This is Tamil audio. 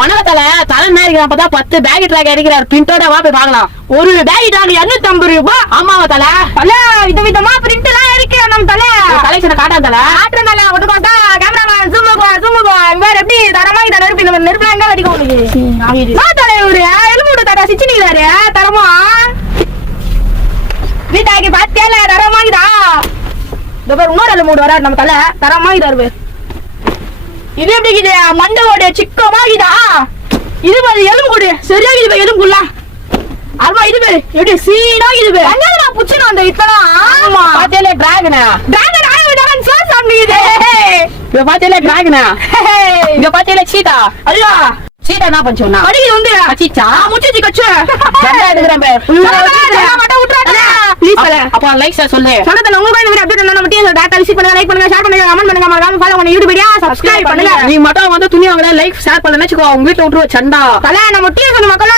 உனகத்துல தலை அப்பதான் 10 பேக்கெட் லாக் அடிக்கிறார் பிரிண்டோட வா போய் வாங்கலாம். ஒரு பேக்கெட் வாங்க 250 ரூபாய். ஆமாவா தலை? விதவிதமா பிரிண்ட் எல்லாம் இருக்கு நம்ம தலை. கலெக்ஷன் காட்டா தலை? காட்டுறேன் தலை. ஒட்டு காட்டா கேமராமேன் ஜூமுகா வேற எப்படி தரமாகி தலை இருப்பீங்க. நம்ம நெருப்புல எங்க வெடிக்கும் உங்களுக்கு தலை? ஒரு எலும்பு தர சிச்சு நிக்கிறாரு தரமா வீட்டாக்கி பாத்தியால தரமாகிதா. இந்த பேர் இன்னொரு எலும்பு வராரு நம்ம தலை தரமாகிதாரு. இது எப்படி மண்டவோட சிக்கமாகிதா. இது பாரு எலும்பு கூடு சரியா இது எலும்புல அல்வா. இது பேரு எப்படி சீனா இது பேரு அங்க நான் புடிச்சேன் அந்த இதெல்லாம். ஆமா பாத்தியால டிராகன் சாமி. இது பாத்தியால டிராகன். இங்க பாத்தியால சீதா. ஐயா சீதா என்ன பண்ணுச்சோன்னா அடிக்கு வந்து அச்சிச்சா முச்சிச்சி கச்சு ஜண்டா எடுக்கறேன் பே மட்ட விட்டுறாத ப்ளீஸ் பல. அப்ப லைக் சொல்லு சொன்னத உங்களுக்கு இந்த வீடியோ அப்டேட் நம்ம டீம் டாட்டா விசிட் பண்ணுங்க, லைக் பண்ணுங்க, ஷேர் பண்ணுங்க, கமெண்ட் பண்ணுங்க, மறக்காம ஃபாலோ பண்ணுங்க, யூடியூப் வீடியோ சப்ஸ்கிரைப் பண்ணுங்க. நீ மட்டும் வந்து துணி வாங்கல லைக் ஷேர் பண்ணலன்னு வெச்சுக்கோ உங்க வீட்ல விட்டுருவ சண்டா. தல நம்ம டீம் மக்கள்